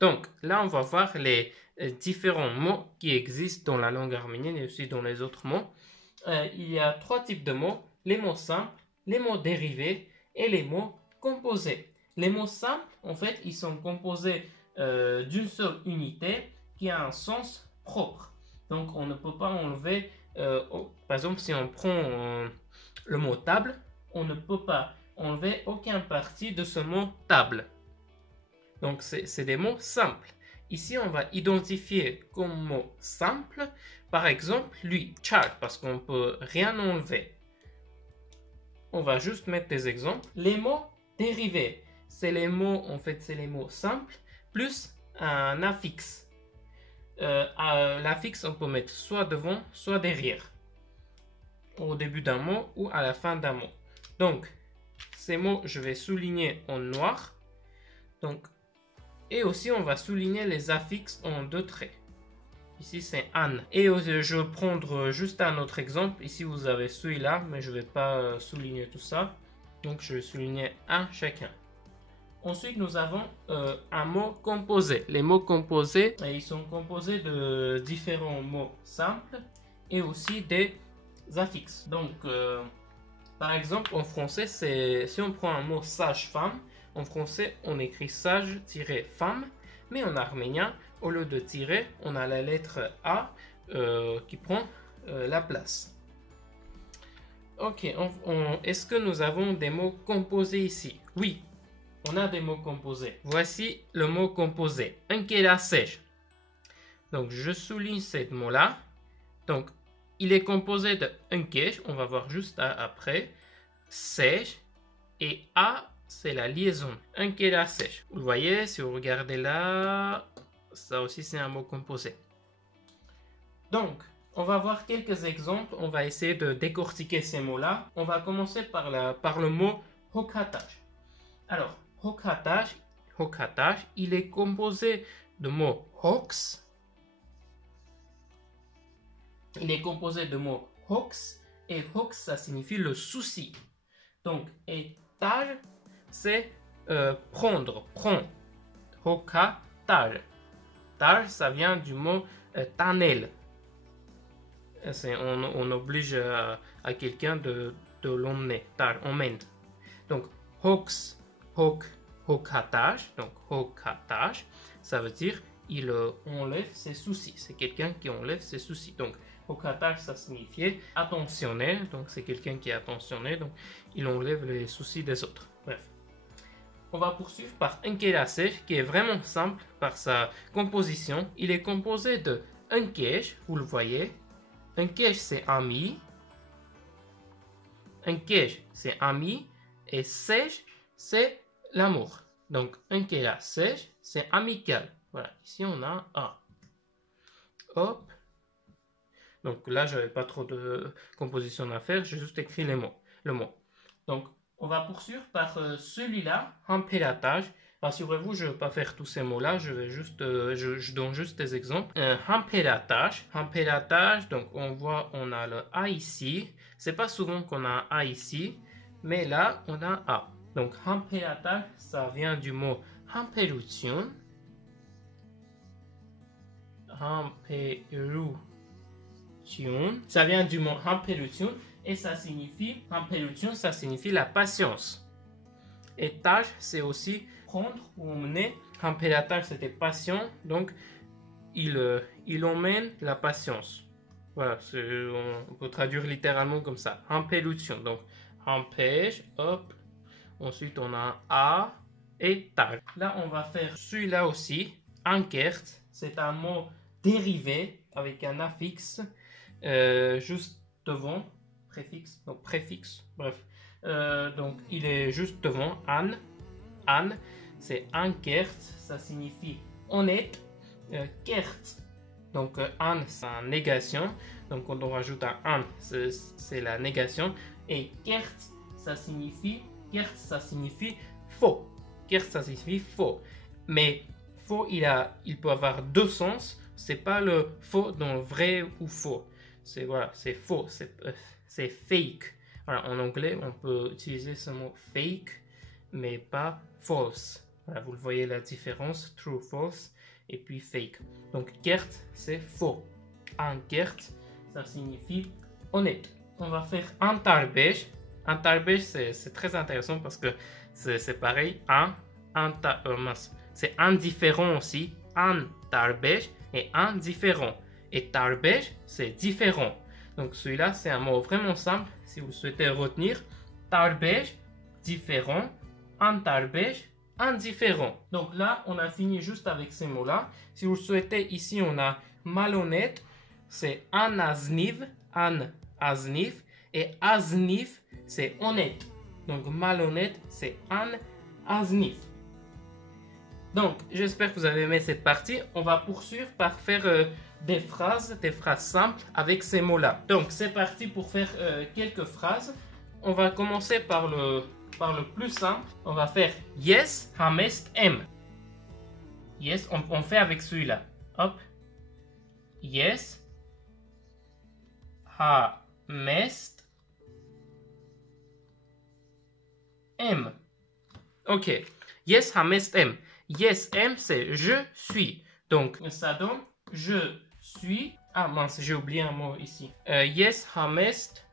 Donc, là, on va voir les différents mots qui existent dans la langue arménienne et aussi dans les autres mots. Il y a 3 types de mots, les mots simples, les mots dérivés et les mots composés. Les mots simples, en fait, ils sont composés d'une seule unité qui a un sens propre. Donc, on ne peut pas enlever, par exemple, si on prend le mot table, on ne peut pas enlever aucun parti de ce mot table. Donc, c'est des mots simples. Ici, on va identifier comme mot simple, par exemple, lui, Charles, parce qu'on ne peut rien enlever. On va juste mettre des exemples. Les mots dérivés, c'est les mots, en fait, c'est les mots simples, plus un affixe. L'affixe, on peut mettre soit devant, soit derrière. Au début d'un mot ou à la fin d'un mot. Donc, ces mots, je vais souligner en noir. Donc, et aussi, on va souligner les affixes en 2 traits. Ici, c'est Anne. Et je vais prendre juste un autre exemple. Ici, vous avez celui-là, mais je ne vais pas souligner tout ça. Donc, je vais souligner un chacun. Ensuite, nous avons un mot composé. Les mots composés, ils sont composés de différents mots simples et aussi des affixes. Donc, par exemple, en français, si on prend un mot sage-femme, en français, on écrit sage-femme, mais en arménien, au lieu de tirer, on a la lettre A qui prend la place. Ok, est-ce que nous avons des mots composés ici? Oui, on a des mots composés. Voici le mot composé. Enkelasej. Donc, je souligne ce mot-là. Donc, il est composé de enkesh, on va voir juste après, sej, et A, c'est la liaison. Enkelasej. Vous voyez, si vous regardez là, ça aussi c'est un mot composé. Donc, on va voir quelques exemples. On va essayer de décortiquer ces mots-là. On va commencer par le mot hokataj. Alors, hokataj, il est composé de mots hox. Il est composé de mots hox. Et hox, ça signifie le souci. Donc, et taj, c'est prendre, prend. Hokataj. Taj, ça vient du mot tanel. On oblige à quelqu'un de l'emmener. Taj, emmène. Donc, hox, hokataj. Donc, hokataj, ça veut dire il enlève ses soucis. C'est quelqu'un qui enlève ses soucis. Donc, hokataj, ça signifiait attentionné. Donc, c'est quelqu'un qui est attentionné. Donc, il enlève les soucis des autres. Bref. On va poursuivre par enkelasej, qui est vraiment simple par sa composition. Il est composé de enkesh, vous le voyez. Enkesh, c'est ami. Enkesh, c'est ami. Et sej, c'est l'amour. Donc, enkelasej, c'est amical. Voilà, ici on a A. Hop. Donc là, je n'avais pas trop de composition à faire, j'ai juste écrit le mot. Donc, on va poursuivre par celui-là, hampelataj. Rassurez-vous, je ne vais pas faire tous ces mots-là, je donne juste des exemples. Hampelataj, donc on voit, on a le A ici. C'est pas souvent qu'on a un A ici, mais là, on a un A. Donc, hampelataj, ça vient du mot hampelution. Ça vient du mot hampelution. Et ça signifie, ça signifie la patience. Et taj, c'est aussi prendre ou emmener. Hampelataj, c'était patient, donc il emmène la patience. Voilà, on peut traduire littéralement comme ça. Hampelution, donc hampej, hop. Ensuite, on a un A et taj. Là, on va faire celui-là aussi. Ankert, c'est un mot dérivé avec un affixe juste devant. Préfixe, bref. Donc, il est juste devant Anne. Anne, c'est Ankert, ça signifie honnête. Kert, donc Anne, c'est la négation. Donc, quand on rajoute un Anne, c'est la négation. Et Kert, ça signifie faux. Kert, ça signifie faux. Mais faux, il peut avoir 2 sens. C'est pas le faux dans le vrai ou faux. C'est voilà, c'est faux. C'est fake. Voilà, en anglais, on peut utiliser ce mot fake, mais pas false. Voilà, vous le voyez la différence, true, false, et puis fake. Donc Gert, c'est faux. Un Gert, ça signifie honnête. On va faire un tarbej. Un tarbej, c'est très intéressant parce que c'est pareil. C'est indifférent aussi. Un tarbej et indifférent. Et tarbej, c'est différent. Donc celui-là, c'est un mot vraiment simple. Si vous souhaitez retenir, tarbej, différent. Un tarbej, indifférent. Donc là, on a fini juste avec ces mots-là. Si vous le souhaitez, ici, on a malhonnête. C'est un azniv. Et aznif, c'est honnête. Donc malhonnête, c'est un aznif. Donc j'espère que vous avez aimé cette partie. On va poursuivre par faire des phrases simples avec ces mots-là. Donc c'est parti pour faire quelques phrases. On va commencer par le plus simple. On va faire yes hamest em. Yes, on fait avec celui-là. Hop. Yes hamest em. Ok. Yes hamest em. Yes em, c'est je suis. Donc ça donne je suis. Ah mince, j'ai oublié un mot ici. Yes hamest,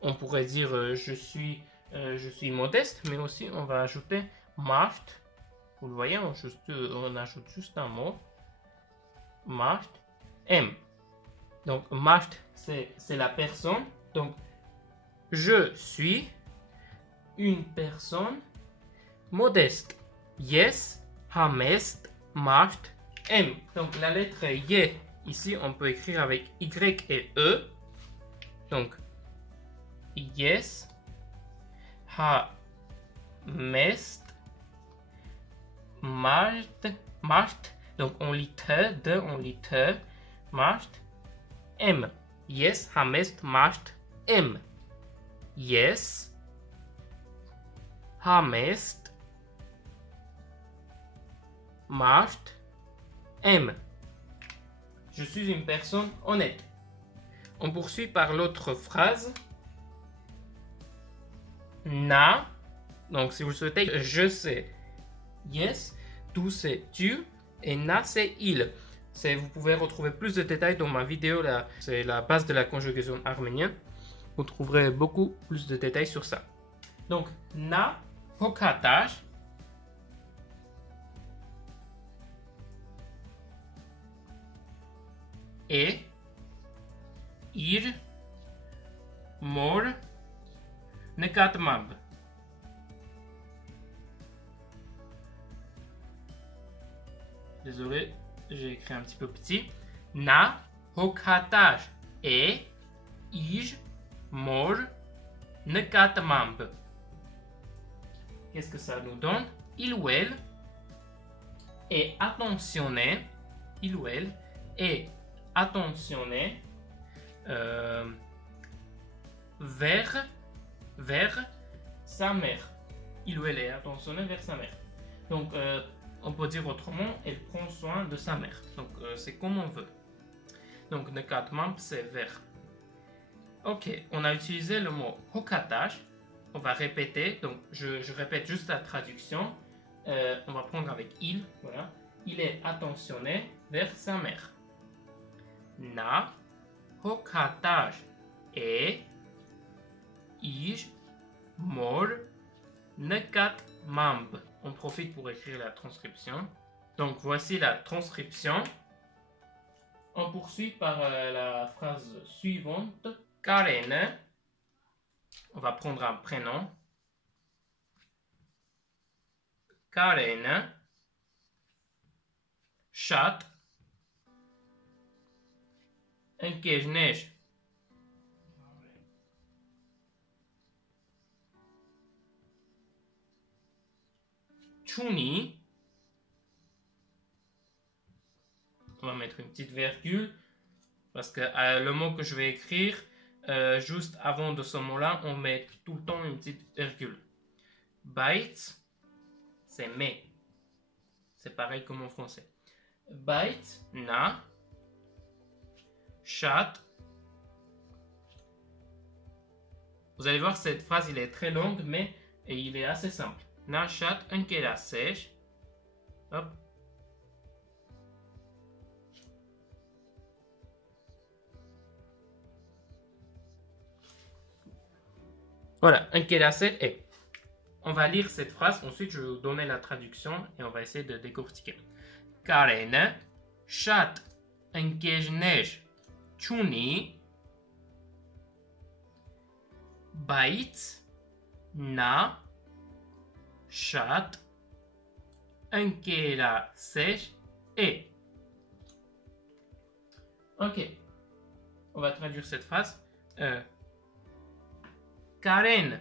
on pourrait dire je suis modeste, mais aussi on va ajouter macht. Vous le voyez, on ajoute juste un mot. Macht em. Donc macht, c'est la personne. Donc je suis une personne modeste. Yes hamest macht em. Donc la lettre Y, ici on peut écrire avec Y et E. Donc yes hamest macht. Donc on lit te, on lit te, macht em. Yes hamest macht em. Yes hamest macht em. Je suis une personne honnête. On poursuit par l'autre phrase. Na. Donc si vous le souhaitez, je sais. Yes. Tu c'est tu. Et na c'est il. Vous pouvez retrouver plus de détails dans ma vidéo là. C'est la base de la conjugaison arménienne. Vous trouverez beaucoup plus de détails sur ça. Donc na hokatash. Et ir mor nekatmab. Désolé, j'ai écrit un petit peu petit. Na hokatash et ir mor nekatmab. Qu'est-ce que ça nous donne? Il ou elle est attentionné. Il ou elle est attentionné vers sa mère. Il ou elle est attentionné vers sa mère. Donc, on peut dire autrement, elle prend soin de sa mère. Donc, c'est comme on veut. Donc, nekatmamp, c'est vers. Ok, on a utilisé le mot hokatash. On va répéter. Donc, je répète juste la traduction. On va prendre avec il. Voilà. Il est attentionné vers sa mère. Na hokatash et ij mor nekatmamb. On profite pour écrire la transcription. Donc voici la transcription. On poursuit par la phrase suivante. Karen. On va prendre un prénom. Karen. Chat. Încheșnești. Chuni. On va mettre une petite virgule parce que le mot que je vais écrire, juste avant de ce mot-là, on met tout le temps une petite virgule. Bait, c'est mais. C'est pareil comme en français. Bait, na. Chat. Vous allez voir, cette phrase, il est très longue, mais il est assez simple. Na chat închelasești. Hop. Voilà, un kedaset est. On va lire cette phrase, ensuite je vais vous donner la traduction et on va essayer de décortiquer. Karen, chat, engejnej, chuni, bait, na, chat, engejnej et. Ok, on va traduire cette phrase. Karen.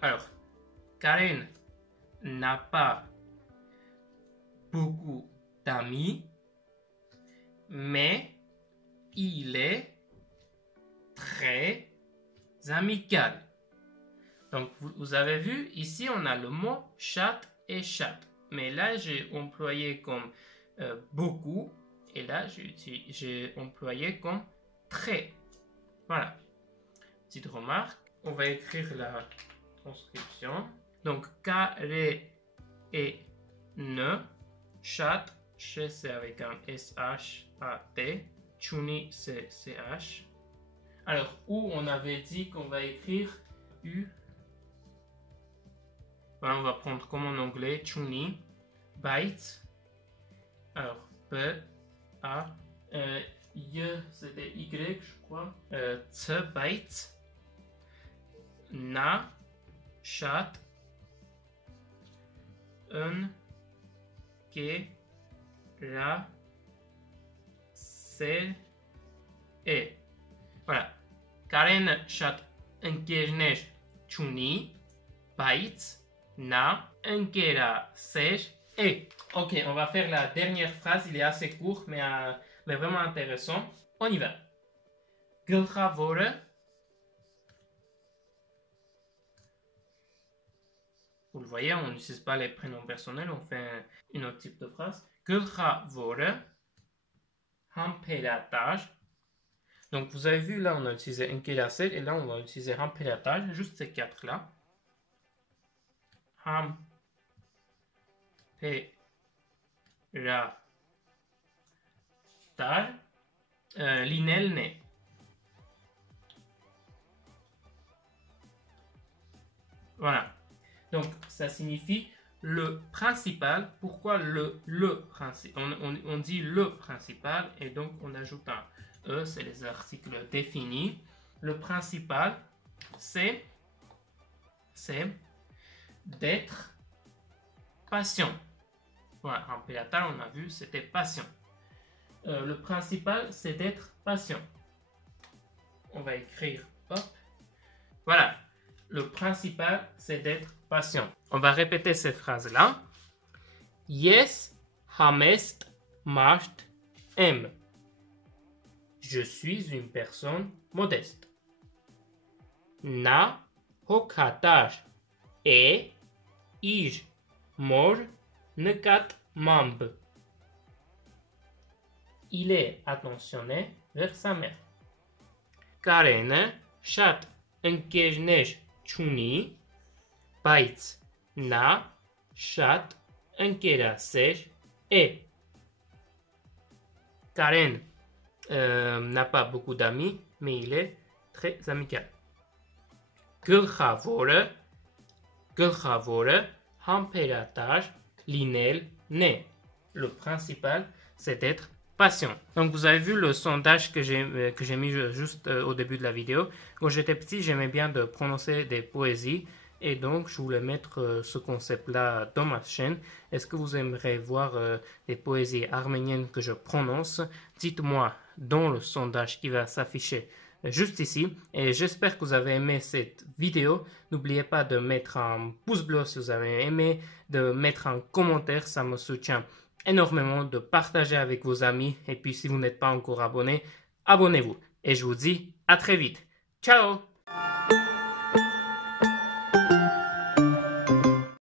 Alors, Karen n'a pas beaucoup d'amis, mais il est très amical. Donc, vous avez vu, ici, on a le mot chat et chat. Mais là, j'ai employé comme beaucoup, et là, j'ai employé comme très. Voilà. Petite remarque. On va écrire la transcription. Donc, carré et ne, chat, c'est avec un S-H-A-T, chuni, c'est C-H. Alors, où on avait dit qu'on va écrire U. Voilà, on va prendre comme en anglais, chuni, bite. Alors, B, A, Y, c'était Y, je crois. T, bite. Na, chat, un, ke, ra, se, e. Voilà. Karen, chat, engejnej, chuni, bait, na, enkera, sej, e. Ok, on va faire la dernière phrase. Il est assez court, mais vraiment intéressant. On y va. Gulchavore. Vous le voyez, on n'utilise pas les prénoms personnels, on fait une autre type de phrase. Gulchavore, hampelatage. Donc vous avez vu, là on a utilisé enkelaset et là on va utiliser hampelatage, juste ces quatre là. Hampelatage, l'inelne. Voilà. Donc, ça signifie le principal. Pourquoi le principal? On dit le principal et donc on ajoute un E, c'est les articles définis. Le principal, c'est d'être patient. Voilà, en pélatal, on a vu, c'était patient. Le principal, c'est d'être patient. On va écrire, hop. Voilà. Le principal, c'est d'être patient. On va répéter ces phrases-là. Yes, hamest, masht, m. Je suis une personne modeste. Na, hokatash, e, ij, mor, nekat, mamb. Il est attentionné vers sa mère. Karen, chat, engejnej, chuni, bait, na, chat, enkera-sej, et. Karen n'a pas beaucoup d'amis, mais il est très amical. Gulchavore, hampelatage, linel, ne. Le principal, c'est d'être patient. Donc vous avez vu le sondage que j'ai mis juste au début de la vidéo. Quand j'étais petit, j'aimais bien de prononcer des poésies et donc je voulais mettre ce concept-là dans ma chaîne. Est-ce que vous aimeriez voir des poésies arméniennes que je prononce? Dites-moi dans le sondage qui va s'afficher juste ici. Et j'espère que vous avez aimé cette vidéo. N'oubliez pas de mettre un pouce bleu si vous avez aimé, de mettre un commentaire, ça me soutient énormément, de partager avec vos amis. Et puis si vous n'êtes pas encore abonné, abonnez-vous. Et je vous dis à très vite. Ciao!